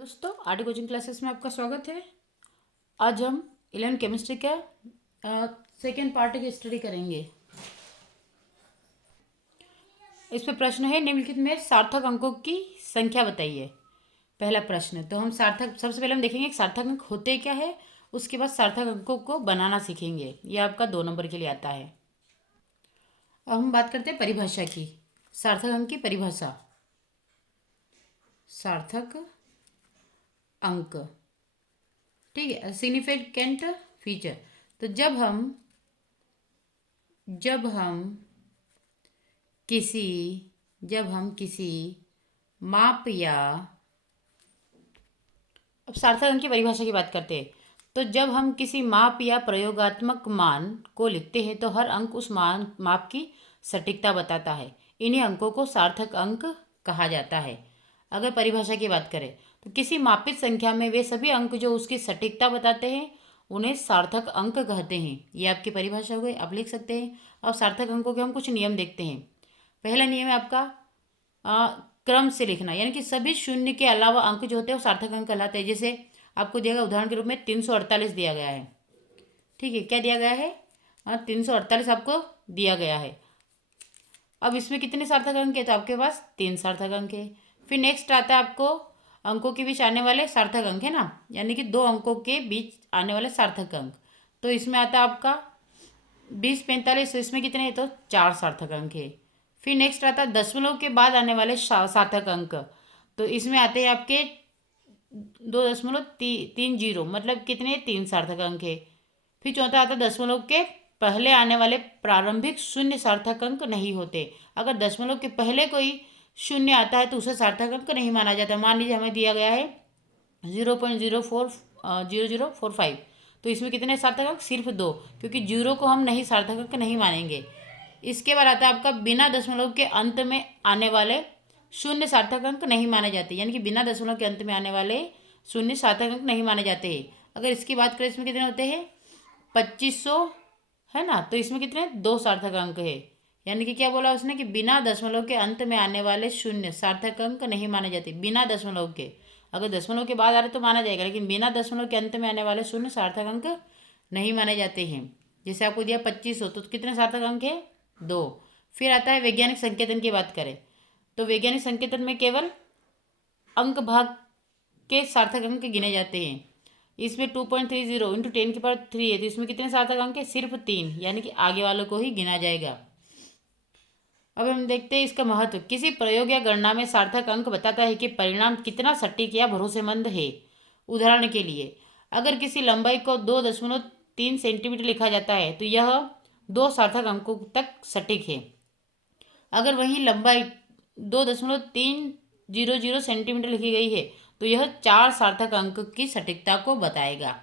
दोस्तों art coaching classes में आपका स्वागत है। आज हम 11 केमिस्ट्री का सेकेंड पार्ट की स्टडी करेंगे। इसमें प्रश्न है निम्नलिखित में सार्थक अंकों की संख्या बताइए। पहला प्रश्न, तो हम सार्थक सबसे पहले हम देखेंगे कि सार्थक अंक होते क्या है, उसके बाद सार्थक अंकों को बनाना सीखेंगे। यह आपका 2 नंबर के लिए आता है। अब हम बात करते हैं परिभाषा की। सार्थक अंक की परिभाषा, सार्थक अंक, ठीक है, सिग्निफिकेंट फीचर। तो जब हम किसी माप या, अब सार्थक अंक की परिभाषा की बात करते हैं। तो जब हम किसी माप या प्रयोगात्मक मान को लिखते हैं तो हर अंक उस माप की सटीकता बताता है। इन्हीं अंकों को सार्थक अंक कहा जाता है। अगर परिभाषा की बात करें तो किसी मापित संख्या में वे सभी अंक जो उसकी सटीकता बताते हैं उन्हें सार्थक अंक कहते हैं। ये आपकी परिभाषा हो गई, आप लिख सकते हैं। अब सार्थक अंकों के हम कुछ नियम देखते हैं। पहला नियम है आपका क्रम से लिखना, यानी कि सभी शून्य के अलावा अंक जो होते हैं वो सार्थक अंक कहलाते हैं। जैसे आपको दिया गया उदाहरण के रूप में 348 दिया गया है, ठीक है, क्या दिया गया है, 348 आपको दिया गया है। अब इसमें कितने सार्थक अंक है, तो आपके पास 3 सार्थक अंक है। फिर नेक्स्ट आता है आपको अंकों के बीच आने वाले सार्थक अंक, है ना, यानी कि 2 अंकों के बीच आने वाले सार्थक अंक। तो इसमें आता है आपका 20-45, तो इसमें कितने हैं, तो 4 सार्थक अंक है। फिर नेक्स्ट आता है दशमलव के बाद आने वाले सार्थक अंक। तो इसमें आते हैं आपके 2.30, मतलब कितने, 3 सार्थक अंक है। फिर चौथा आता है दशमलव के पहले आने वाले प्रारंभिक शून्य सार्थक अंक नहीं होते। अगर दशमलव के पहले कोई शून्य आता है तो उसे सार्थक अंक नहीं माना जाता। मान लीजिए हमें दिया गया है 0.0045, तो इसमें कितने सार्थक अंक, सिर्फ 2, क्योंकि 0 को हम नहीं सार्थक अंक नहीं मानेंगे। इसके बाद आता है आपका बिना दशमलव के अंत में आने वाले शून्य सार्थक अंक नहीं माने जाते, यानी कि बिना दशमलव के अंत में आने वाले शून्य सार्थक अंक नहीं माने जाते हैं। अगर इसकी बात करें इसमें कितने होते हैं, 2500, है ना, तो इसमें कितने, 2 सार्थक अंक है। यानी कि क्या बोला उसने कि बिना दशमलव के अंत में आने वाले शून्य सार्थक अंक नहीं माने जाते, बिना दशमलव के। अगर दशमलव के बाद आ रहे तो माना जाएगा, लेकिन बिना दशमलव के अंत में आने वाले शून्य सार्थक अंक नहीं माने जाते हैं। जैसे आपको दिया 2500, तो कितने सार्थक अंक है, 2। फिर आता है वैज्ञानिक संकेतन की बात करें तो वैज्ञानिक संकेतन में केवल अंक भाग के सार्थक अंक गिने जाते हैं। इसमें 2.30 इंटू 10⁻³ है, तो इसमें कितने सार्थक अंक है, सिर्फ 3, यानी कि आगे वालों को ही गिना जाएगा। अब हम देखते हैं इसका महत्व। किसी प्रयोग या गणना में सार्थक अंक बताता है कि परिणाम कितना सटीक या भरोसेमंद है। उदाहरण के लिए अगर किसी लंबाई को 2.3 सेंटीमीटर लिखा जाता है तो यह 2 सार्थक अंकों तक सटीक है। अगर वही लंबाई 2.300 सेंटीमीटर लिखी गई है तो यह 4 सार्थक अंक की सटीकता को बताएगा।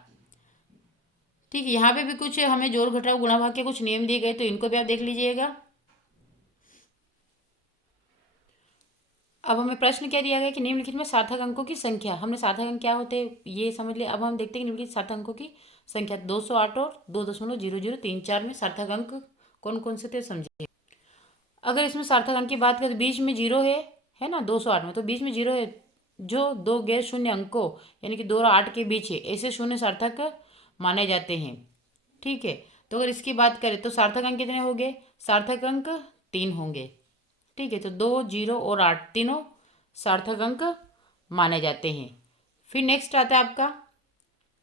ठीक है, यहाँ पे भी कुछ हमें जोड़ घटाव गुणा भाग के कुछ नियम दिए गए, तो इनको भी आप देख लीजिएगा। अब हमें प्रश्न क्या दिया गया कि निम्नलिखित में सार्थक अंकों की संख्या, हमने सार्थक अंक क्या होते हैं ये समझ लिया। अब हम देखते हैं कि निम्नलिखित सार्थक अंकों की संख्या 208 और 2.0034 में सार्थक अंक कौन कौन से थे समझिए। अगर इसमें सार्थक अंक की बात करें तो बीच में 0 है ना, 208 में, तो बीच में 0 है। जो 2 गैर शून्य अंकों यानी कि 2 और 8 के बीच है, ऐसे शून्य सार्थक माने जाते हैं। ठीक है, तो अगर इसकी बात करें तो सार्थक अंक कितने होंगे, सार्थक अंक 3 होंगे। ठीक है, तो 2, 0 और 8 तीनों सार्थक अंक माने जाते हैं। फिर नेक्स्ट आता है आपका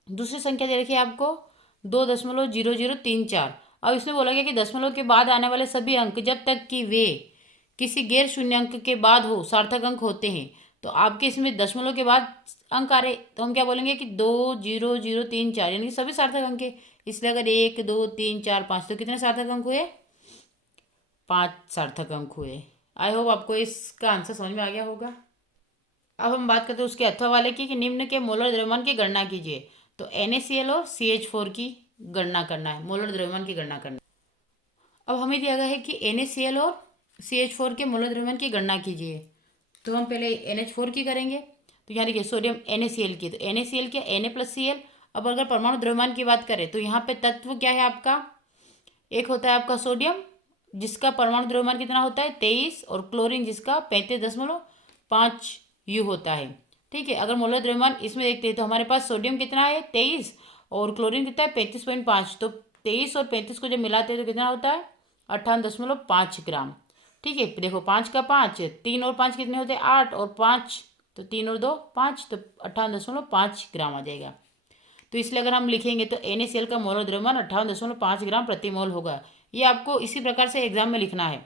दूसरी संख्या दे रखी है आपको 2.0034। अब इसमें बोला गया कि दशमलव के बाद आने वाले सभी अंक जब तक कि वे किसी गैर शून्य अंक के बाद हो सार्थक अंक होते हैं। तो आपके इसमें दशमलव के बाद अंक आ रहे तो हम क्या बोलेंगे कि 2.0034 यानी कि सभी सार्थक अंक है। इसलिए अगर 1, 2, 3, 4, 5 तो कितने सार्थक अंक हुए, 5 सार्थक अंक हुए। आई होप आपको इसका आंसर समझ में आ गया होगा। अब हम बात करते हैं उसके अथवा वाले की कि निम्न के मोलर द्रव्यमान की गणना कीजिए। तो NaCl और CH4 की गणना करना है, मोलर द्रव्यमान की गणना करना है। अब हमें दिया गया है कि NaCl और CH4 के मोलर द्रव्यमान की गणना कीजिए। तो हम पहले NH4 की करेंगे। तो यहाँ देखिए सोडियम NaCl की, तो NaCl क्या, Na+Cl। अब अगर परमाणु द्रव्यमान की बात करें तो यहाँ पे तत्व क्या है आपका, एक होता है आपका सोडियम जिसका परमाणु द्रव्यमान कितना होता है 23, और क्लोरीन जिसका 35.5 U होता है। ठीक है। अगर मोलर द्रव्यमान इसमें देखते हैं तो हमारे पास सोडियम कितना है 23 और क्लोरीन कितना है 35.5। तो 23 और 35 को जब मिलाते हैं तो कितना होता है 58.5 ग्राम। ठीक है, देखो 5 का 5, 3 और 5 कितने होते हैं 8 और 5 तो 3 और 2 5, तो 58.5 ग्राम आ जाएगा। तो इसलिए अगर हम लिखेंगे तो NaCl का मोलर द्रव्यमान 58.5 ग्राम प्रति मोल होगा। ये आपको इसी प्रकार से एग्जाम में लिखना है।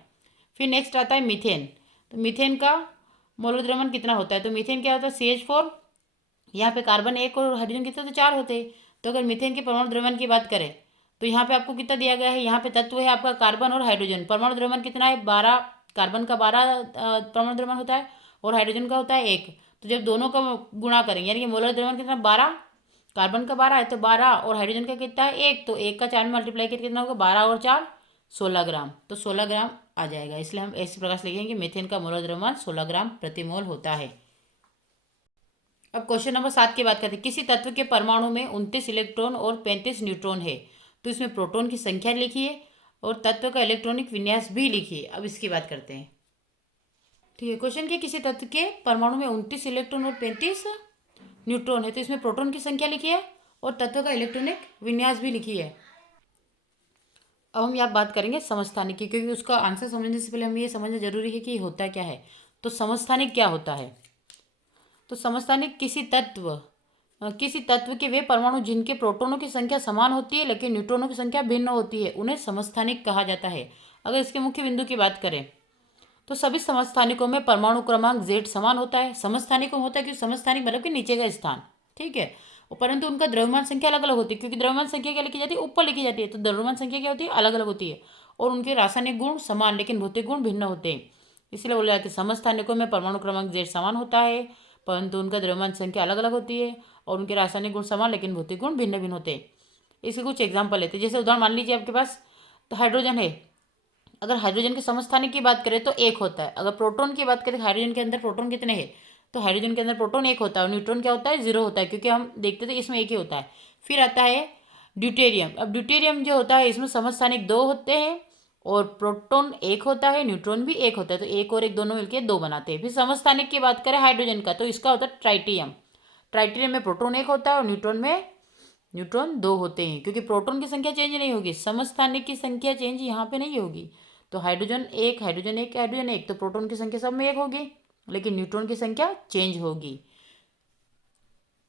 फिर नेक्स्ट आता है मीथेन। तो मीथेन का मोलर द्रव्यमान कितना होता है, तो मीथेन क्या होता है CH4, यहाँ पे कार्बन 1 और हाइड्रोजन कितने तो 4 होते हैं। तो अगर मीथेन के परमाणु द्रव्यमान की बात करें तो यहाँ पे आपको कितना दिया गया है, यहाँ पे तत्व है आपका कार्बन और हाइड्रोजन। परमाणु द्रव्यमान कितना है 12, कार्बन का 12 परमाणु द्रव्यमान होता है और हाइड्रोजन का होता है 1। तो जब दोनों का गुणा करेंगे यानी कि मोलर द्रव्यमान कितना 12, कार्बन का 12 है तो 12 और हाइड्रोजन का कितना है 1, तो 1 का 4 में मल्टीप्लाई करके कितना होगा 12 और 4 16 ग्राम, तो 16 ग्राम आ जाएगा। इसलिए हम इस प्रकार से लिखेंगे मीथेन का मोलर द्रव्यमान 16 ग्राम प्रति मोल होता है। अब क्वेश्चन नंबर 7 की बात करते हैं। किसी तत्व के परमाणु में 29 इलेक्ट्रॉन और 35 न्यूट्रॉन है, तो इसमें प्रोटॉन की संख्या लिखिए और तत्व का इलेक्ट्रॉनिक विन्यास भी लिखिए। अब इसकी बात करते हैं। ठीक है, क्वेश्चन के किसी तत्व के परमाणु में 29 इलेक्ट्रॉन और 35 न्यूट्रॉन है, तो इसमें प्रोटॉन की संख्या लिखिए और तत्व का इलेक्ट्रॉनिक विन्यास भी लिखिए। अब हम यहाँ बात करेंगे समस्थानिक की, क्योंकि उसका आंसर समझने से पहले हमें ये समझना जरूरी है कि ये होता क्या है। तो समस्थानिक क्या होता है, तो समस्थानिक किसी तत्व के वे परमाणु जिनके प्रोटॉनों की संख्या समान होती है लेकिन न्यूट्रॉनों की संख्या भिन्न होती है, उन्हें समस्थानिक कहा जाता है। अगर इसके मुख्य बिंदु की बात करें तो सभी समस्थानिकों में परमाणु क्रमांक Z समान होता है। समस्थानिकों में होता है कि समस्थानिक मतलब कि नीचे का स्थान, ठीक है, परंतु उनका द्रव्यमान संख्या अलग अलग होती है, क्योंकि द्रव्यमान संख्या क्या लिखी जाती है ऊपर लिखी जाती है, तो द्रव्यमान संख्या क्या होती है अलग अलग होती है। और उनके रासायनिक गुण समान लेकिन भौतिक गुण भिन्न होते हैं। इसलिए बोला जाता है समस्थानिकों में परमाणु क्रमांक Z समान होता है परंतु उनका द्रव्यमान संख्या अलग अलग होती है और उनके रासायनिक गुण समान लेकिन भौतिक गुण भिन्न भिन्न होते हैं। इसके कुछ एग्जाम्पल लेते हैं। जैसे उदाहरण मान लीजिए आपके पास तो हाइड्रोजन है, अगर हाइड्रोजन के समस्थानिक की बात करें तो 1 होता है। अगर प्रोटॉन की बात करें, हाइड्रोजन के अंदर प्रोटॉन कितने हैं, तो हाइड्रोजन के अंदर प्रोटॉन 1 होता है और न्यूट्रॉन क्या होता है 0 होता है, क्योंकि हम देखते थे इसमें 1 ही होता है। फिर आता है ड्यूटेरियम। अब ड्यूटेरियम जो होता है इसमें समस्थानिक 2 होते हैं और प्रोटॉन 1 होता है, न्यूट्रॉन भी 1 होता है, तो 1 और 1 दोनों मिलकर 2 बनाते हैं। फिर समस्थानिक की बात करें हाइड्रोजन का तो इसका होता है ट्राइटियम। ट्राइटियम में प्रोटॉन 1 होता है और न्यूट्रॉन 2 होते हैं, क्योंकि प्रोटॉन की संख्या चेंज नहीं होगी, समस्थानिक की संख्या चेंज यहाँ पे नहीं होगी। तो हाइड्रोजन 1 हाइड्रोजन 1 हाइड्रोजन 1, तो प्रोटॉन की संख्या सब में 1 होगी लेकिन न्यूट्रॉन की संख्या चेंज होगी।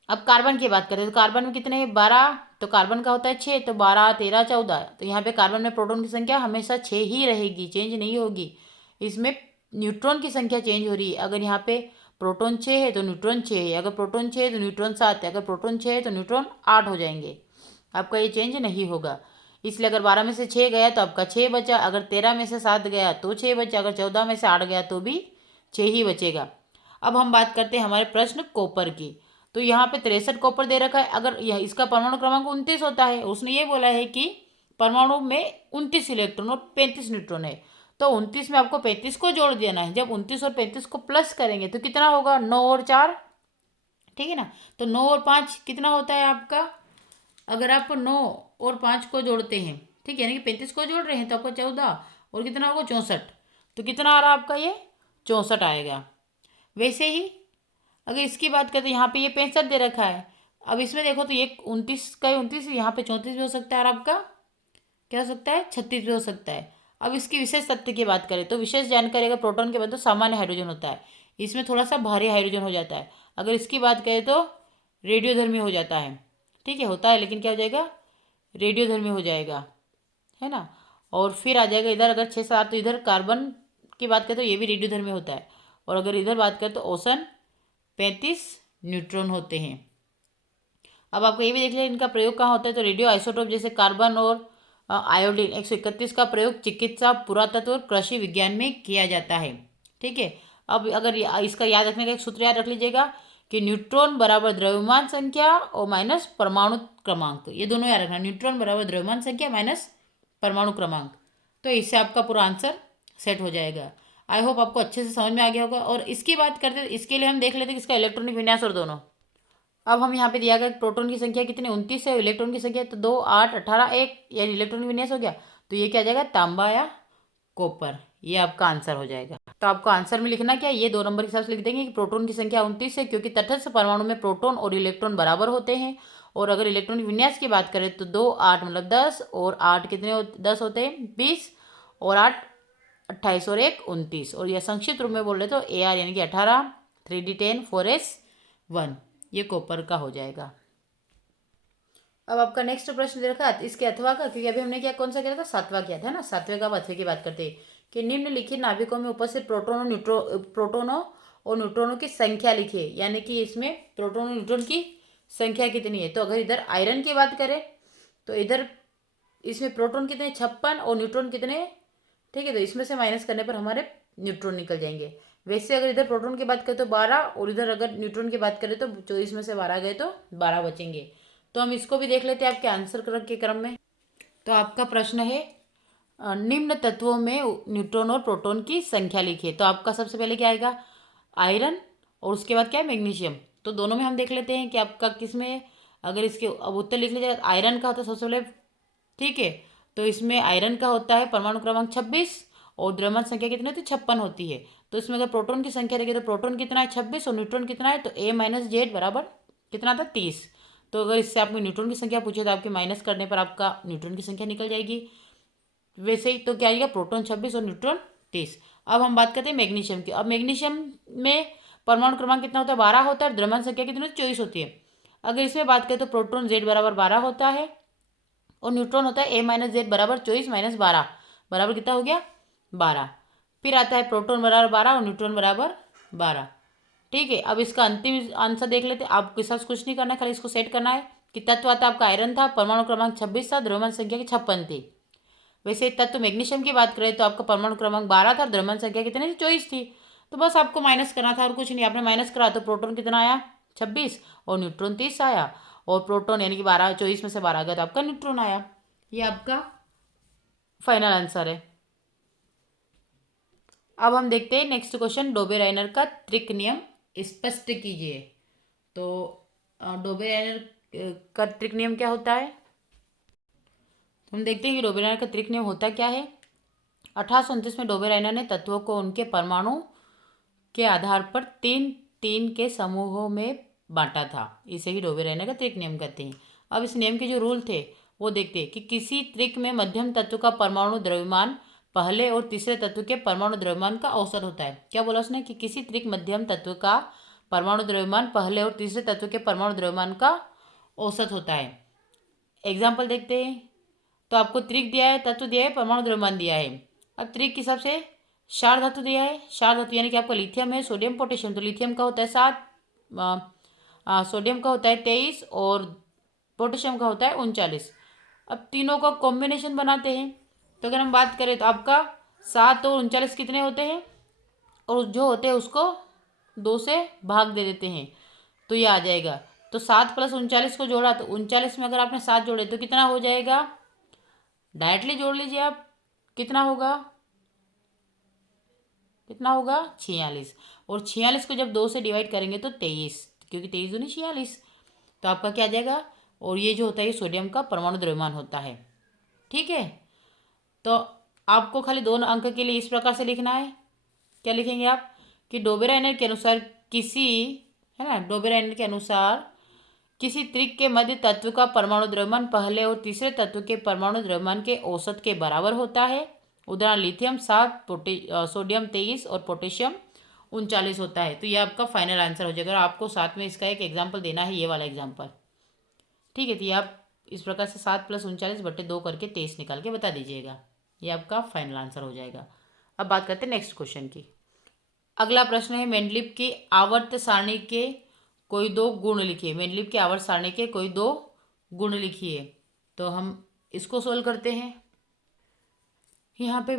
अब कार्बन की बात करें तो कार्बन में कितने हैं 12, तो कार्बन का होता है 6, तो 12 13 14, तो यहाँ पे कार्बन में प्रोटॉन की संख्या हमेशा 6 ही रहेगी, चेंज नहीं होगी। इसमें न्यूट्रॉन की संख्या चेंज हो रही है। अगर यहाँ पे प्रोटॉन 6 है तो न्यूट्रॉन 6 है, अगर प्रोटॉन 6 है तो न्यूट्रॉन 7 है, अगर प्रोटॉन 6 है तो न्यूट्रॉन 8 हो जाएंगे। आपका ये चेंज नहीं होगा। इसलिए अगर 12 में से 6 गया तो आपका 6 बचा, अगर 13 में से 7 गया तो 6 बचा, अगर 14 में से 8 गया तो भी 6 ही बचेगा। अब हम बात करते हैं हमारे प्रश्न कॉपर की। तो यहाँ पे 63 कॉपर दे रखा है। अगर यह इसका परमाणु क्रमांक 29 होता है, उसने ये बोला है कि परमाणु में 29 इलेक्ट्रॉन और 35 न्यूट्रॉन है, तो 29 में आपको 35 को जोड़ देना है। जब 29 और 35 को प्लस करेंगे तो कितना होगा 9 और 4, ठीक है ना। तो 9 और 5 कितना होता है आपका, अगर आप 9 और 5 को जोड़ते हैं, ठीक है, यानी कि 35 को जोड़ रहे हैं तो आपको 14 और कितना होगा 64, तो कितना आ रहा है आपका ये 64 आएगा। वैसे ही अगर इसकी बात करें तो यहाँ पे ये 65 दे रखा है। अब इसमें देखो तो ये 29 का 29, यहाँ पे 34 भी हो सकता है और आपका क्या हो सकता है 36 भी हो सकता है। अब इसकी विशेष तथ्य की बात करें तो विशेष जानकारी अगर प्रोटॉन के बाद तो सामान्य हाइड्रोजन होता है, इसमें थोड़ा सा भारी हाइड्रोजन हो जाता है। अगर इसकी बात करें तो रेडियोधर्मी हो जाता है, ठीक है, होता है लेकिन क्या हो जाएगा रेडियोधर्मी हो जाएगा, है ना। और फिर आ जाएगा इधर अगर 6 7, तो इधर कार्बन की बात करें तो ये भी रेडियोधर्मी होता है। और अगर इधर बात करें तो ओसन 35 न्यूट्रॉन होते हैं। अब आपको ये भी देख लिया इनका प्रयोग कहाँ होता है, तो रेडियो आइसोटोप जैसे कार्बन और आयोडीन 131 का प्रयोग चिकित्सा पुरातत्व और कृषि विज्ञान में किया जाता है, ठीक है। अब अगर इसका याद रखने का एक सूत्र याद रख लीजिएगा कि न्यूट्रॉन बराबर द्रव्यमान संख्या और माइनस परमाणु क्रमांक, ये दोनों याद रखना, न्यूट्रॉन बराबर द्रव्यमान संख्या माइनस परमाणु क्रमांक। तो इससे आपका पूरा आंसर सेट हो जाएगा। आई होप आपको अच्छे से समझ में आ गया होगा। और इसकी बात करते इसके लिए हम देख लेते हैं कि इसका इलेक्ट्रॉनिक विन्यास और दोनों। अब हम यहाँ पे दिया गया प्रोटॉन की संख्या कितनी 29 है, इलेक्ट्रॉन की संख्या तो 2 8 18 1, यानी इलेक्ट्रॉनिक विन्यास हो गया। तो ये क्या आ जाएगा तांबा या कॉपर, ये आपका आंसर हो जाएगा। तो आपको आंसर में लिखना क्या है, ये 2 नंबर के हिसाब से लिख देंगे कि प्रोटॉन की संख्या 29 है, क्योंकि तटस्थ परमाणु में प्रोटॉन और इलेक्ट्रॉन बराबर होते हैं। और अगर इलेक्ट्रॉनिक विन्यास की बात करें तो 2 8 मतलब 10, और 8 कितने 10 होते हैं 20, और 8 28, और 1 29। और यह संक्षिप्त रूप में बोल रहे तो AR यानी कि 18, 3D10, 4S1, ये कॉपर का हो जाएगा। अब आपका नेक्स्ट प्रश्न दे रखा है इसके अथवा का, क्योंकि अभी हमने क्या कौन सा किया था, 7वां किया था ना। 7वें का अब 8वें की बात करते हैं कि निम्नलिखित नाभिकों में उपस्थित प्रोटोनों और न्यूट्रॉनों की संख्या लिखिए, यानी कि इसमें प्रोटॉन और न्यूट्रॉन की संख्या कितनी है। तो अगर इधर आयरन की बात करें तो इधर इसमें प्रोटॉन कितने 56 और न्यूट्रॉन कितने, ठीक है। तो इसमें से माइनस करने पर हमारे न्यूट्रॉन निकल जाएंगे। वैसे अगर इधर प्रोटॉन की बात करें तो 12, और इधर अगर न्यूट्रॉन की बात करें तो 24 में से 12 गए तो 12 बचेंगे। तो हम इसको भी देख लेते हैं आपके आंसर के क्रम में। तो आपका प्रश्न है निम्न तत्वों में न्यूट्रॉन और प्रोटॉन की संख्या लिखिए। तो आपका सबसे पहले क्या आएगा, आयरन, और उसके बाद क्या है, मैग्नीशियम। तो दोनों में हम देख लेते हैं कि आपका किस में, अगर इसके अब उत्तर लिख लीजिए। आयरन का होता है सबसे पहले, ठीक है। तो इसमें आयरन का होता है परमाणु क्रमांक 26, और द्रव्यमान संख्या कितनी होती है 56 होती है। तो इसमें अगर प्रोटॉन की संख्या देखिए तो प्रोटॉन कितना है 26, और न्यूट्रॉन कितना है, तो A-Z बराबर कितना था 30। तो अगर इससे आपको न्यूट्रॉन की संख्या पूछे तो आपके माइनस करने पर आपका न्यूट्रॉन की संख्या निकल जाएगी। वैसे ही तो क्या आएगा, प्रोटॉन 26 और न्यूट्रॉन 30। अब हम बात करते हैं मैग्नीशियम की। अब मैग्नीशियम में परमाणु क्रमांक कितना होता है, 12 होता है, और द्रव्यमान संख्या कितनी होती है 24 होती है। अगर इसमें बात करें तो प्रोटॉन Z बराबर 12 होता है, और न्यूट्रॉन होता है A-Z बराबर 24 - 12 बराबर कितना हो गया 12। फिर आता है प्रोटॉन बराबर 12 और न्यूट्रॉन बराबर 12, ठीक है। अब इसका अंतिम आंसर देख लेते हैं। आपके साथ कुछ नहीं करना है, खाली इसको सेट करना है कि तत्व आता आपका आयरन था, परमाणु क्रमांक 26 था, द्रव्यमान संख्या की 56 थी। वैसे तत्व मैग्नीशियम की बात करें तो आपका परमाणु क्रमांक 12 था, द्रव्यमान संख्या कितनी थी 24 थी। तो बस आपको माइनस करना था और कुछ नहीं। आपने माइनस करा तो प्रोटॉन कितना आया 26, और न्यूट्रॉन 30 आया, और प्रोटॉन यानी कि 12 24 में से 12 गया तो आपका न्यूट्रॉन आया। ये आपका फाइनल आंसर है। अब हम देखते हैं नेक्स्ट क्वेश्चन, डोबे-राइनर का त्रिक नियम स्पष्ट कीजिए। तो डोबे-राइनर का त्रिक नियम क्या होता है, हम देखते हैं कि डोबे-राइनर का त्रिक नियम होता क्या है। 1829 में डोबे-राइनर ने तत्वों को उनके परमाणु के आधार पर 3 के समूहों में बांटा था। इसे ही डोबे-राइनर का त्रिक नियम कहते हैं। अब इस नियम के जो रूल थे वो देखते हैं कि किसी त्रिक में मध्यम तत्व का परमाणु द्रव्यमान पहले और तीसरे तत्व के परमाणु द्रव्यमान का औसत होता है। क्या बोला उसने कि किसी त्रिक मध्यम तत्व का परमाणु द्रव्यमान पहले और तीसरे तत्व के परमाणु द्रव्यमान का औसत होता है। एग्जाम्पल देखते हैं। तो आपको त्रिक दिया है, तत्व दिया है, परमाणु द्रव्यमान दिया है। अब त्रिक के हिसाब से क्षार धातु दिया है, क्षार धातु यानी कि आपका लिथियम है, सोडियम, पोटेशियम। तो लिथियम का होता है 7, सोडियम का होता है 23, और पोटेशियम का होता है 39। अब तीनों का कॉम्बिनेशन बनाते हैं। तो अगर हम बात करें तो आपका 7 और 39 कितने होते हैं, और जो होते हैं उसको 2 से भाग दे देते हैं तो ये आ जाएगा। तो 7 + 39 को जोड़ा तो 39 में अगर आपने 7 जोड़े तो कितना हो जाएगा, डायरेक्टली जोड़ लीजिए आप, कितना होगा, कितना होगा 46। और 46 को जब 2 से डिवाइड करेंगे तो 23, क्योंकि 23 दूनी 46। तो आपका क्या आ जाएगा, और ये जो होता है ये सोडियम का परमाणु द्रव्यमान होता है, ठीक है। तो आपको खाली 2 अंक के लिए इस प्रकार से लिखना है। क्या लिखेंगे आप कि डोबे-राइनर के अनुसार किसी, है ना, डोबे-राइनर के अनुसार किसी त्रिक के मध्य तत्व का परमाणु द्रव्यमान पहले और तीसरे तत्व के परमाणु द्रव्यमान के औसत के बराबर होता है। उदाहरण लिथियम 7, सोडियम 23 और पोटेशियम 39 होता है। तो ये आपका फाइनल आंसर हो जाएगा। आपको साथ में इसका एक एग्जाम्पल देना है, ये वाला एग्जाम्पल, ठीक है। तो ये आप इस प्रकार से 7 + 39/2 करके 23 निकाल के बता दीजिएगा। ये आपका फाइनल आंसर हो जाएगा। अब बात करते हैं नेक्स्ट क्वेश्चन की। अगला प्रश्न है मेंडलीव की आवर्त सारणी के कोई 2 गुण लिखिए। मेंडलीव की आवर्त सारणी के कोई 2 गुण लिखिए। तो हम इसको सोल्व करते हैं। यहाँ पे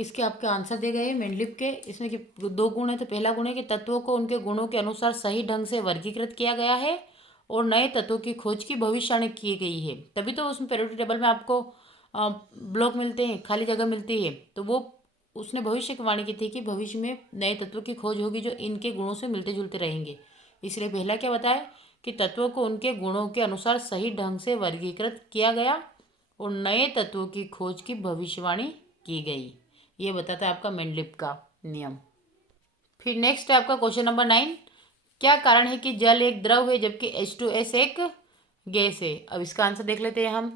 इसके आपके आंसर दे गए मेंडलीव के। इसमें कि 2 गुण है। तो पहला गुण है कि तत्वों को उनके गुणों के अनुसार सही ढंग से वर्गीकृत किया गया है, और नए तत्वों की खोज की भविष्यवाणी की गई है। तभी तो उसमें पीरियोडिक टेबल में आपको ब्लॉक मिलते हैं, खाली जगह मिलती है। तो वो उसने भविष्यवाणी की थी कि भविष्य में नए तत्वों की खोज होगी जो इनके गुणों से मिलते जुलते रहेंगे। इसलिए पहला क्या बताया कि तत्वों को उनके गुणों के अनुसार सही ढंग से वर्गीकृत किया गया और नए तत्वों की खोज की भविष्यवाणी की गई। ये बताता है आपका मेंडलीव का नियम। फिर नेक्स्ट है आपका क्वेश्चन नंबर 9, क्या कारण है कि जल एक द्रव है जबकि H2S एक गैस है। अब इसका आंसर देख लेते हैं हम।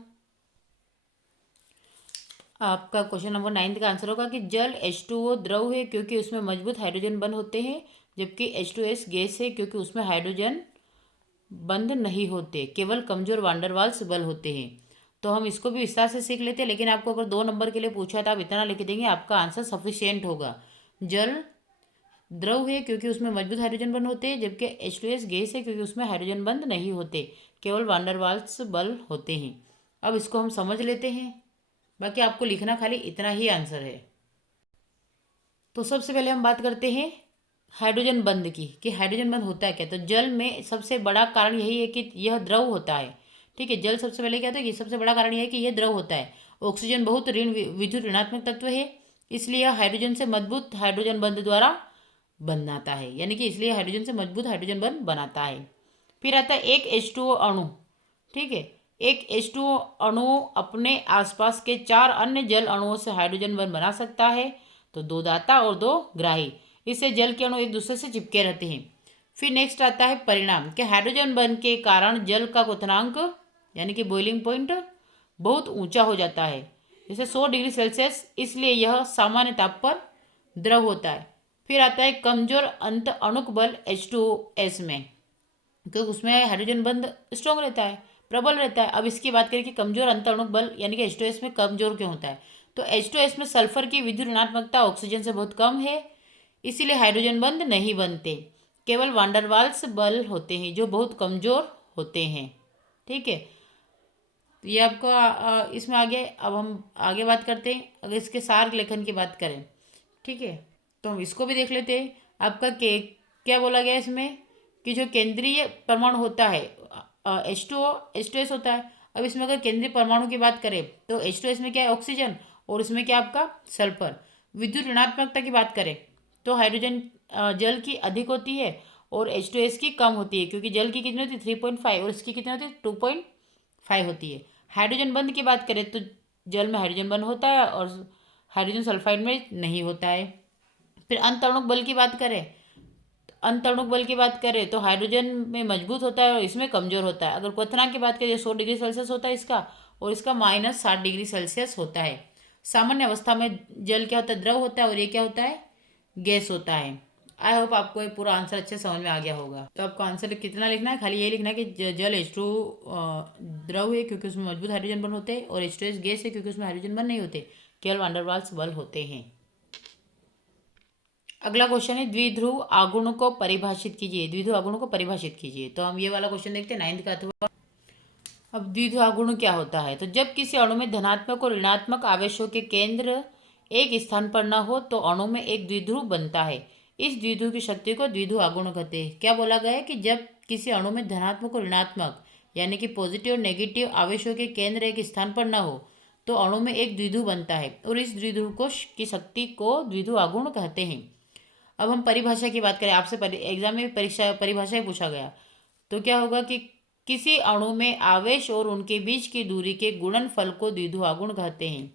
आपका क्वेश्चन नंबर 9 का आंसर होगा कि जल H2O द्रव है क्योंकि उसमें मजबूत हाइड्रोजन बंध होते हैं, जबकि H2S गैस है क्योंकि उसमें हाइड्रोजन बंध नहीं होते, केवल कमजोर वांडरवाल्स बल होते हैं। तो हम इसको भी विस्तार से सीख लेते हैं, लेकिन आपको अगर 2 नंबर के लिए पूछा तो आप इतना लिख देंगे, आपका आंसर सफिशियंट होगा। जल द्रव है क्योंकि उसमें मजबूत हाइड्रोजन बंध होते हैं, जबकि H2S गैस है क्योंकि उसमें हाइड्रोजन बंध नहीं होते, केवल वांडरवाल्स बल होते हैं। अब इसको हम समझ लेते हैं, बाकी आपको लिखना खाली इतना ही आंसर है। तो सबसे पहले हम बात करते हैं हाइड्रोजन बंध की, कि हाइड्रोजन बंध होता है क्या। तो जल में सबसे बड़ा कारण यही है कि यह द्रव होता है। ठीक है, जल सबसे पहले क्या होता है कि सबसे बड़ा कारण यह है कि यह द्रव होता है। ऑक्सीजन बहुत विद्युत ऋणात्मक तत्व है, इसलिए यह हाइड्रोजन से मजबूत हाइड्रोजन बंध द्वारा बनाता है, यानी कि इसलिए हाइड्रोजन से मजबूत हाइड्रोजन बंध बनाता है। फिर आता है एक H2O अणु। ठीक है, एक H2O अणु अपने आसपास के 4 अन्य जल अणुओं से हाइड्रोजन बंध बना सकता है। तो 2 दाता और 2 ग्राही, इससे जल के अणु एक दूसरे से चिपके रहते हैं। फिर नेक्स्ट आता है परिणाम, कि हाइड्रोजन बंध के कारण जल का क्वथनांक यानी कि बॉइलिंग पॉइंट बहुत ऊंचा हो जाता है, जैसे 100 डिग्री सेल्सियस, इसलिए यह सामान्य ताप पर द्रव होता है। फिर आता है कमजोर अंत अणुक बल H2S में, क्योंकि उसमें हाइड्रोजन बंध स्ट्रॉन्ग रहता है, प्रबल रहता है। अब इसकी बात करें कि कमजोर अंत अणुक बल यानी कि H2S में कमजोर क्यों होता है, तो H2S में सल्फर की विद्युत ऋणात्मकता ऑक्सीजन से बहुत कम है, इसीलिए हाइड्रोजन बंध नहीं बनते, केवल वांडरवाल्स बल होते हैं जो बहुत कमजोर होते हैं। ठीक है, तो ये आपको इसमें आगे, अब हम आगे बात करते हैं अगर इसके सार लेखन की बात करें। ठीक है, तो हम इसको भी देख लेते हैं। आपका के क्या बोला गया इसमें, कि जो केंद्रीय परमाणु होता है H2S होता है। अब इसमें अगर केंद्रीय परमाणु की बात करें तो H2S में क्या है, ऑक्सीजन, और इसमें क्या आपका सल्फर। विद्युत ऋणात्मकता की बात करें तो हाइड्रोजन जल की अधिक होती है और H2S की कम होती है, क्योंकि जल की कितनी होती है 3.5 और इसकी कितनी होती है 2.5 होती है। हाइड्रोजन बंध की बात करें तो जल में हाइड्रोजन बंध होता है और हाइड्रोजन सल्फाइड में नहीं होता है। फिर अंतरणुक बल की बात करें, अंतरणुक बल की बात करें तो हाइड्रोजन में मजबूत होता है और इसमें कमजोर होता है। अगर क्वथनांक की बात करें 100 डिग्री सेल्सियस होता है इसका, और इसका -60 डिग्री सेल्सियस होता है। सामान्य अवस्था में जल क्या होता है, द्रव होता है, और ये क्या होता है, गैस होता है। आई होप आपको ये पूरा आंसर अच्छे समझ में आ गया होगा। तो आपको आंसर कितना लिखना है, खाली ये लिखना है कि जल H2 द्रव है क्योंकि उसमें मजबूत हाइड्रोजन बंध होते हैं, और H2S गैस है क्योंकि उसमें हाइड्रोजन बंध नहीं होते, केवल वांडरवाल्स बल होते हैं। अगला क्वेश्चन है द्विध्रुव आघूर्ण को परिभाषित कीजिए। द्विध्रुव आघूर्ण को परिभाषित कीजिए, तो हम ये वाला क्वेश्चन देखते हैं 9th का। अथवा अब द्विध्रुव आघूर्ण क्या होता है, तो जब किसी अणु में धनात्मक और ऋणात्मक आवेशों के केंद्र एक स्थान पर न हो तो अणु में एक द्विध्रुव बनता है। इस द्विध्रुव की शक्ति को द्विध्रुव आघूर्ण कहते हैं। क्या बोला गया है कि जब किसी अणु में धनात्मक और ऋणात्मक यानी कि पॉजिटिव और नेगेटिव आवेशों के केंद्र एक स्थान पर न हो तो अणु में एक द्विध्रुव बनता है, और इस द्विध्रुव को की शक्ति को द्विध्रुव आघूर्ण कहते हैं। अब हम परिभाषा की बात करें, आपसे एग्जाम में परीक्षा परिभाषा ही पूछा गया, तो क्या होगा कि किसी अणु में आवेश और उनके बीच की दूरी के गुणनफल को द्विध्रुव आघूर्ण कहते हैं।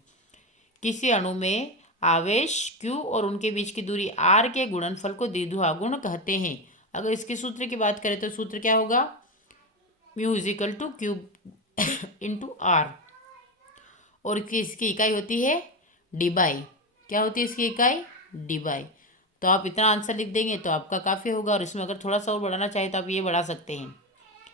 किसी अणु में आवेश Q और उनके बीच की दूरी R के गुणनफल को द्विध्रुव आघूर्ण कहते हैं। अगर इसके सूत्र की बात करें तो सूत्र क्या होगा, mu is equal to cube into R, और इसकी इकाई होती है डी/, क्या होती है इसकी इकाई, डी/। तो आप इतना आंसर लिख देंगे तो आपका काफ़ी होगा, और इसमें अगर थोड़ा सा और बढ़ाना चाहे तो आप ये बढ़ा सकते हैं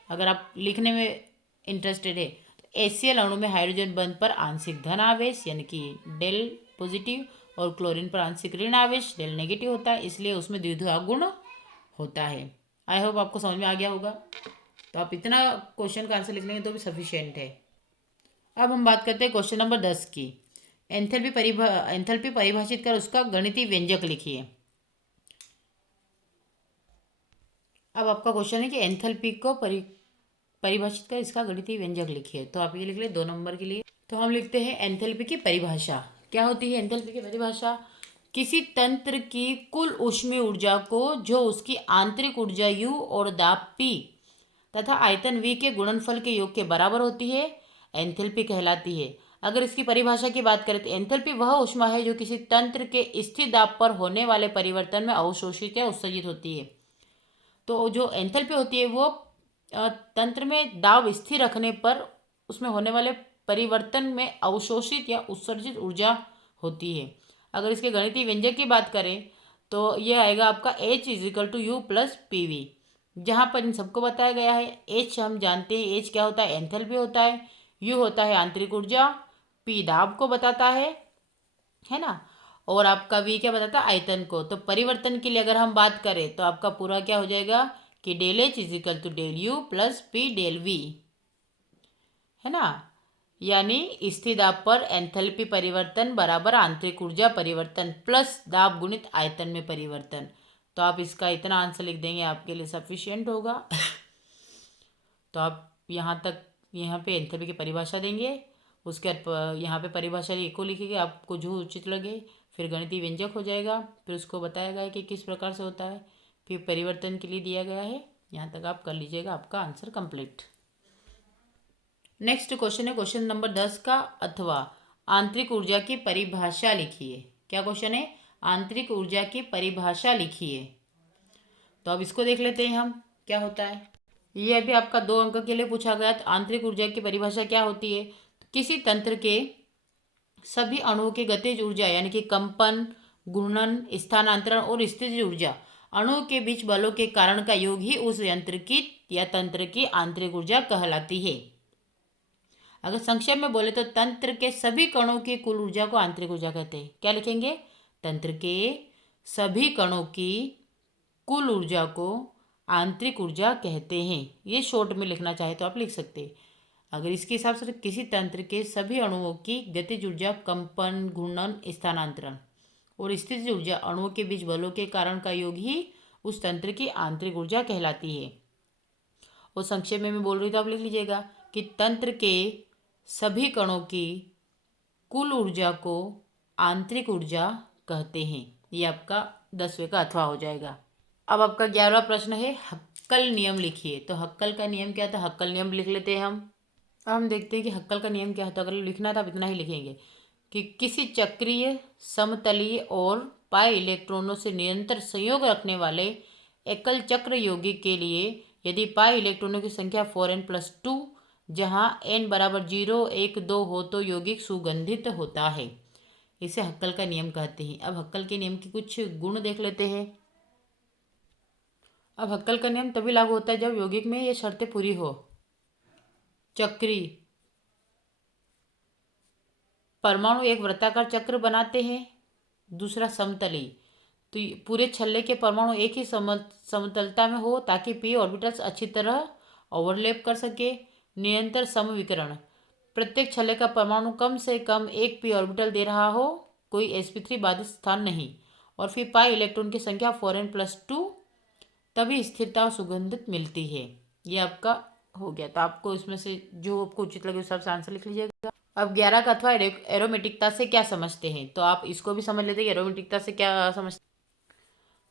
अगर आप लिखने में इंटरेस्टेड है। तो HCl अणु में हाइड्रोजन बंध पर आंशिक धन आवेश यानी कि डेल पॉजिटिव, और क्लोरीन पर आंशिक ऋण आवेश डेल नेगेटिव होता है, इसलिए उसमें द्विध्रुव आघूर्ण होता है। आई होप आपको समझ में आ गया होगा। तो आप इतना क्वेश्चन का आंसर लिख लेंगे तो भी सफिशियंट है। अब हम बात करते हैं क्वेश्चन नंबर 10 की। एंथैल्पी परिभाषित कर उसका गणितीय व्यंजक लिखिए। अब आपका क्वेश्चन है कि एंथैल्पी को परिभाषित कर इसका गणितीय व्यंजक लिखिए, तो आप ये लिख ले 2 नंबर के लिए। तो हम लिखते हैं एंथैल्पी की परिभाषा। क्या होती है एंथैल्पी की परिभाषा, किसी तंत्र की कुल ऊष्मीय ऊर्जा को जो उसकी आंतरिक ऊर्जा U और दाब P तथा आयतन V के गुणनफल के योग के बराबर होती है, एंथैल्पी कहलाती है। अगर इसकी परिभाषा की बात करें तो एंथैल्पी वह ऊष्मा है जो किसी तंत्र के स्थिर दाब पर होने वाले परिवर्तन में अवशोषित या उत्सर्जित होती है। तो जो एंथैल्पी होती है वो तंत्र में दाब स्थिर रखने पर उसमें होने वाले परिवर्तन में अवशोषित या उत्सर्जित ऊर्जा होती है। अगर इसके गणितीय व्यंजक की बात करें तो ये आएगा आपका H = U+PV, जहाँ पर इन सबको बताया गया है। H हम जानते हैं, H क्या होता है, एंथैल्पी होता है। U होता है आंतरिक ऊर्जा, P दाब को बताता है ना, और आपका V क्या बताता है, आयतन को। तो परिवर्तन के लिए अगर हम बात करें तो आपका पूरा क्या हो जाएगा कि ΔH = ΔU+P ΔV, है ना। यानी स्थिर दाब पर एंथैल्पी परिवर्तन बराबर आंतरिक ऊर्जा परिवर्तन प्लस दाब गुणित आयतन में परिवर्तन। तो आप इसका इतना आंसर लिख देंगे, आपके लिए सफिशियंट होगा। तो आप यहाँ पे एंथैल्पी की परिभाषा देंगे, उसके बाद यहाँ पे परिभाषा को लिखेंगे आपको जो उचित लगे, फिर गणितीय व्यंजक हो जाएगा, फिर उसको बताया गया है कि किस प्रकार से होता है, फिर परिवर्तन के लिए दिया गया है। यहाँ तक आप कर लीजिएगा, आपका आंसर कंप्लीट। नेक्स्ट क्वेश्चन है क्वेश्चन नंबर 10 का, अथवा आंतरिक ऊर्जा की परिभाषा लिखिए। क्या क्वेश्चन है, आंतरिक ऊर्जा की परिभाषा लिखिए। तो अब इसको देख लेते हैं हम क्या होता है। ये अभी आपका 2 अंक के लिए पूछा गया। तो आंतरिक ऊर्जा की परिभाषा क्या होती है, किसी तंत्र के सभी अणुओं की गतिज ऊर्जा यानी कि कंपन, घूर्णन, स्थानांतरण और स्थितिज ऊर्जा, अणुओं के बीच बलों के कारण का योग ही उस यंत्र की या तंत्र की आंतरिक ऊर्जा कहलाती है। अगर संक्षेप में बोले तो तंत्र के सभी कणों की कुल ऊर्जा को आंतरिक ऊर्जा कहते हैं। क्या लिखेंगे, तंत्र के सभी कणों की कुल ऊर्जा को आंतरिक ऊर्जा कहते हैं। ये शॉर्ट में लिखना चाहे तो आप लिख सकते हैं। अगर इसके हिसाब से किसी तंत्र के सभी अणुओं की गतिज ऊर्जा, कंपन, घूर्णन, स्थानांतरण और स्थितिज ऊर्जा, अणुओं के बीच बलों के कारण का योग ही उस तंत्र की आंतरिक ऊर्जा कहलाती है। और संक्षेप में मैं बोल रही तो आप लिख लीजिएगा कि तंत्र के सभी कणों की कुल ऊर्जा को आंतरिक ऊर्जा कहते हैं। ये आपका 10वें का अथवा हो जाएगा। अब आपका 11वां प्रश्न है, हक्कल नियम लिखिए। तो हक्कल का नियम क्या था, हक्कल नियम लिख लेते हैं हम। अब हम देखते हैं कि हक्कल का नियम क्या होता है। अगर लिखना था आप इतना ही लिखेंगे कि किसी चक्रीय, समतलीय और पाई इलेक्ट्रॉनों से निरंतर संयोग रखने वाले एकल चक्र यौगिक के लिए यदि पाई इलेक्ट्रॉनों की संख्या 4n+2 जहाँ n = 0, 1, 2 हो तो यौगिक सुगंधित होता है। इसे हक्कल का नियम कहते हैं। अब हक्कल के नियम के कुछ गुण देख लेते हैं। अब हक्कल का नियम तभी लागू होता है जब यौगिक में ये शर्तें पूरी हो। चक्री, परमाणु एक वृत्ताकार चक्र बनाते हैं। दूसरा समतली, तो पूरे छल्ले के परमाणु एक ही समतलता में हो ताकि पी ऑर्बिटल्स अच्छी तरह ओवरलैप कर सके। निरंतर समविकरण, प्रत्येक छल्ले का परमाणु कम से कम एक पी ऑर्बिटल दे रहा हो, कोई sp3 बाधित स्थान नहीं। और फिर पाई इलेक्ट्रॉन की संख्या 4n+2, तभी स्थिरता और सुगंधित मिलती है। ये आपका हो गया। तो आपको इसमें से जो आपको उचित लगे उस हिसाब से आंसर लिख लीजिएगा। अब 11 का अथवा एरोमेटिकता से क्या समझते हैं, तो आप इसको भी समझ लेते हैं कि एरोमेटिकता से क्या समझते।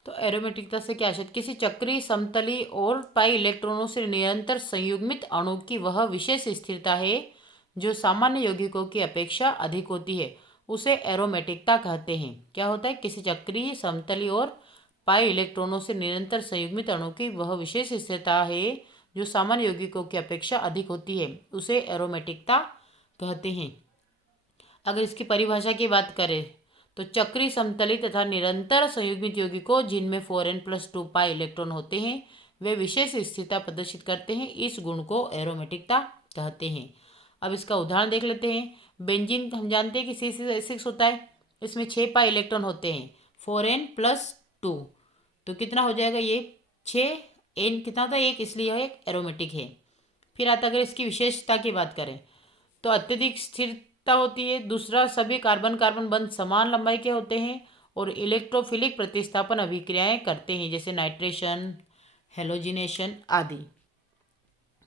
तो एरोमेटिकता से क्या है, किसी चक्रीय, समतली और पाई इलेक्ट्रॉनों से निरंतर संयुग्मित अणु की वह विशेष स्थिरता है जो सामान्य यौगिकों की अपेक्षा अधिक होती है, उसे एरोमेटिकता कहते हैं। क्या होता है, किसी चक्रीय, समतली और पाई इलेक्ट्रॉनों से निरंतर संयुग्मित अणु की वह विशेष स्थिरता है जो सामान्य यौगिकों की अपेक्षा अधिक होती है, उसे एरोमेटिकता कहते हैं। अगर इसकी परिभाषा की बात करें तो चक्री, समतली तथा निरंतर संयुग्मित यौगिकों जिनमें 4n+2 पाई इलेक्ट्रॉन होते हैं वे विशेष स्थिरता प्रदर्शित करते हैं। इस गुण को एरोमेटिकता कहते हैं। अब इसका उदाहरण देख लेते हैं। बेंजीन हम जानते हैं कि C6 होता है, इसमें 6 पाई इलेक्ट्रॉन होते हैं, 4n+2, तो कितना हो जाएगा ये 6, n कितना होता है 1, इसलिए यह एक एरोमेटिक है। फिर आता अगर इसकी विशेषता की बात करें तो अत्यधिक स्थिरता होती है। दूसरा, सभी कार्बन कार्बन बंध समान लंबाई के होते हैं और इलेक्ट्रोफिलिक प्रतिस्थापन अभिक्रियाएं करते हैं जैसे नाइट्रेशन, हेलोजिनेशन आदि।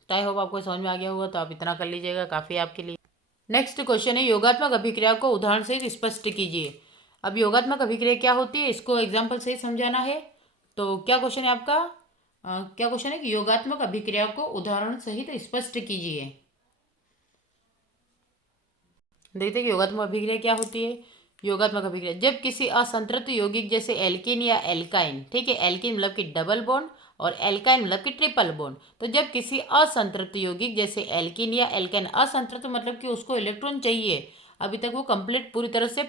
तो आई होप आपको समझ में आ गया होगा। तो आप इतना कर लीजिएगा, काफ़ी आपके लिए। नेक्स्ट क्वेश्चन है, योगात्मक अभिक्रिया को उदाहरण से स्पष्ट कीजिए। अब योगात्मक अभिक्रिया क्या होती है इसको एग्जाम्पल से ही समझाना है। तो क्या क्वेश्चन है आपका, क्या क्वेश्चन है कि योगात्मक अभिक्रिया को उदाहरण सहित स्पष्ट कीजिए। देखते हैं कि योगात्मक अभिक्रिया क्या होती है। योगात्मक अभिक्रिया, जब किसी असंतृप्त यौगिक जैसे एल्कीन या एल्काइन, ठीक है, एल्कीन मतलब कि डबल बॉन्ड और एल्काइन मतलब कि ट्रिपल बॉन्ड, तो जब किसी असंतृप्त यौगिक जैसे एल्कीन या एल्काइन, असंतृप्त मतलब कि उसको इलेक्ट्रॉन चाहिए, अभी तक वो कंप्लीट पूरी तरह से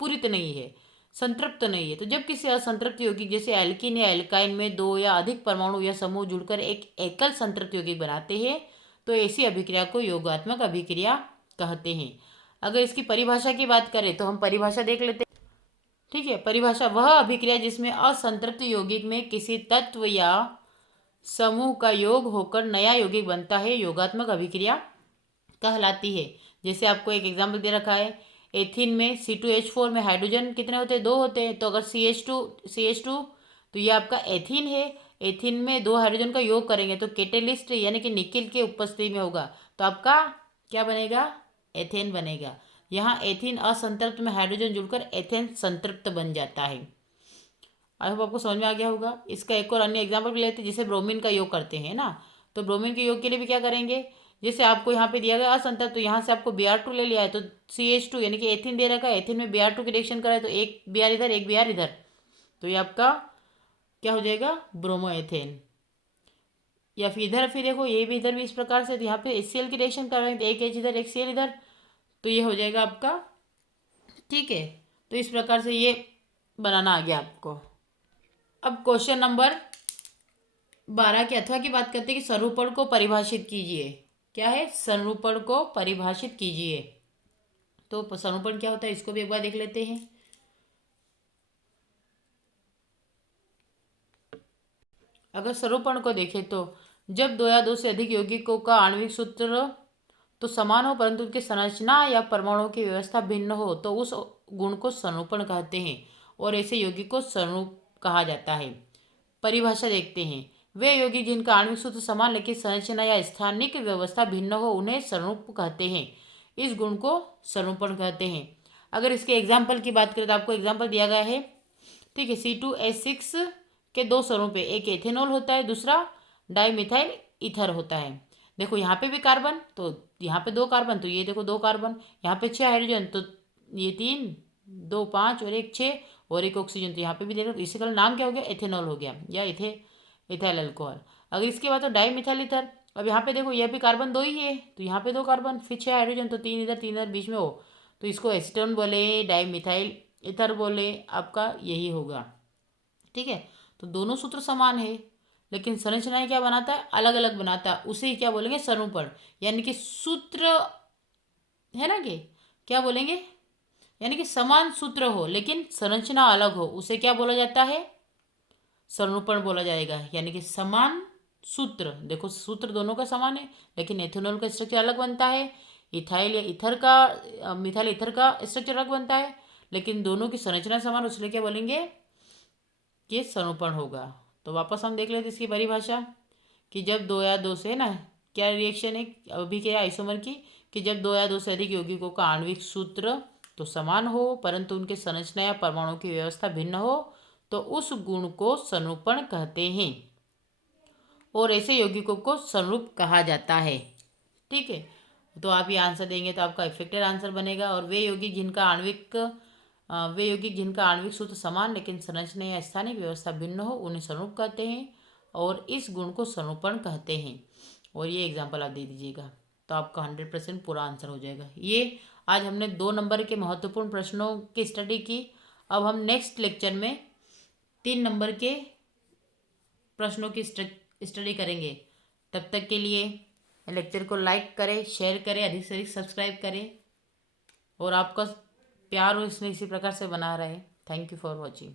पूरित नहीं है, संतृप्त नहीं है, तो जब किसी असंतृप्त यौगिक जैसे एल्कीन या एल्काइन में दो या अधिक परमाणु या समूह जुड़कर एक एकल संतृप्त यौगिक बनाते हैं, तो ऐसी अभिक्रिया को योगात्मक अभिक्रिया कहते हैं। अगर इसकी परिभाषा की बात करें तो हम परिभाषा देख लेते हैं। ठीक है, परिभाषा, वह अभिक्रिया जिसमें असंतृप्त यौगिक में किसी तत्व या समूह का योग होकर नया यौगिक बनता है, योगात्मक अभिक्रिया कहलाती है। जैसे आपको एक एग्जाम्पल दे रखा है, एथीन में C2H4 में हाइड्रोजन कितने होते हैं, 2 होते हैं, तो अगर CH2 तो ये आपका एथीन है। एथीन में 2 हाइड्रोजन का योग करेंगे तो कैटेलिस्ट यानी कि निकिल के उपस्थिति में होगा, तो आपका क्या बनेगा, एथेन बनेगा। यहाँ एथीन असंतृप्त में हाइड्रोजन जुड़कर एथेन संतृप्त बन जाता है। आई होप आपको समझ में आ गया होगा। इसका एक और अन्य एग्जाम्पल भी लेते हैं, जिसे ब्रोमीन का योग करते हैं ना, तो ब्रोमीन के योग के लिए भी क्या करेंगे, जैसे आपको यहाँ पे दिया गया असंतृप्त, तो यहाँ से आपको Br2 ले लिया है, तो CH2 यानी कि एथीन दे रखा है, एथीन में Br2 की रिएक्शन करा है, तो एक Br इधर एक Br इधर, तो ये आपका क्या हो जाएगा, ब्रोमो एथेन। या फिर देखो ये भी इधर भी इस प्रकार से, तो यहाँ पे HCl की रिएक्शन कर रहे हैं, तो एक H इधर एक Cl इधर, तो ये हो जाएगा आपका, ठीक है। तो इस प्रकार से ये बनाना आ गया आपको। अब क्वेश्चन नंबर 12 के अथवा की बात करते हैं कि संरूपण को परिभाषित कीजिए। क्या है, संरूपण को परिभाषित कीजिए। तो संरूपण क्या होता है इसको भी एक बार देख लेते हैं। अगर संरूपण को देखें तो जब दो या दो से अधिक यौगिकों का आणविक सूत्र तो समान हो परंतु उनकी संरचना या परमाणुओं की व्यवस्था भिन्न हो, तो उस गुण को संरूपण कहते हैं और ऐसे यौगिक को संरूप कहा जाता है। परिभाषा देखते हैं, वे यौगिक जिनका आणविक सूत्र समान लेकिन संरचना या स्थानिक व्यवस्था भिन्न हो उन्हें संरूप कहते हैं। इस गुण को संरूपण कहते हैं। अगर इसके एग्जाम्पल की बात करें तो आपको एग्जाम्पल दिया गया है, ठीक है, C2H6 के 2 स्वरूप है, एक एथेनॉल होता है, दूसरा डाईमिथाइल ईथर होता है। देखो यहाँ पे भी कार्बन, तो यहाँ पे 2 कार्बन, तो ये देखो 2 कार्बन, यहाँ पे 6 हाइड्रोजन, तो ये 3, 2 5 और 1 6 और एक ऑक्सीजन, तो यहाँ पे भी देखो, इसी का नाम क्या हो गया, एथेनॉल हो गया या इथाइल अल्कोहल। अगर इसके बाद तो डाईमिथाइल ईथर, अब यहाँ पे देखो यह भी कार्बन 2 ही है, तो यहाँ पे 2 कार्बन, फिर 6 हाइड्रोजन, तो 3 इधर बीच में हो, तो इसको एसीटोन बोले, डाईमिथाइल ईथर बोले, आपका यही होगा। ठीक है, तो दोनों सूत्र समान है लेकिन संरचनाएं क्या बनाता है, अलग अलग बनाता है, उसे ही क्या बोलेंगे, संरूपण। यानी कि सूत्र है ना कि क्या बोलेंगे, यानी कि समान सूत्र हो लेकिन संरचना अलग हो, उसे क्या बोला जाता है, संरूपण बोला जाएगा। यानी कि समान सूत्र, देखो सूत्र दोनों का समान है लेकिन एथेनॉल का स्ट्रक्चर अलग बनता है, इथाइल या ईथर का मिथाइल ईथर का स्ट्रक्चर अलग बनता है, लेकिन दोनों की संरचना समान, उसलिए क्या बोलेंगे, ये संरूपण होगा। तो वापस हम देख लेते इसकी परिभाषा कि जब 2 या 2 से ना, क्या रिएक्शन है अभी क्या आइसोमर की, कि जब 2 या 2 से अधिक यौगिकों का आणविक सूत्र तो समान हो परंतु उनके संरचना या परमाणु की व्यवस्था भिन्न हो, तो उस गुण को संरूपण कहते हैं और ऐसे यौगिकों को संरूप कहा जाता है। ठीक है, तो आप ये आंसर देंगे तो आपका इफेक्टेड आंसर बनेगा। और वे यौगिक जिनका आणविक सूत्र समान लेकिन संरचना या स्थानिक व्यवस्था भिन्न हो उन्हें संरूप कहते हैं और इस गुण को संरूपण कहते हैं। और ये एग्जाम्पल आप दे दीजिएगा तो आपका 100% पूरा आंसर हो जाएगा। ये आज हमने 2 नंबर के महत्वपूर्ण प्रश्नों की स्टडी की। अब हम नेक्स्ट लेक्चर में 3 नंबर के प्रश्नों की स्टडी करेंगे। तब तक के लिए लेक्चर को लाइक करें, शेयर करें, अधिक से अधिक सब्सक्राइब करें और आपका प्यार हो इसमें इसी प्रकार से बना रहे। Thank you for watching.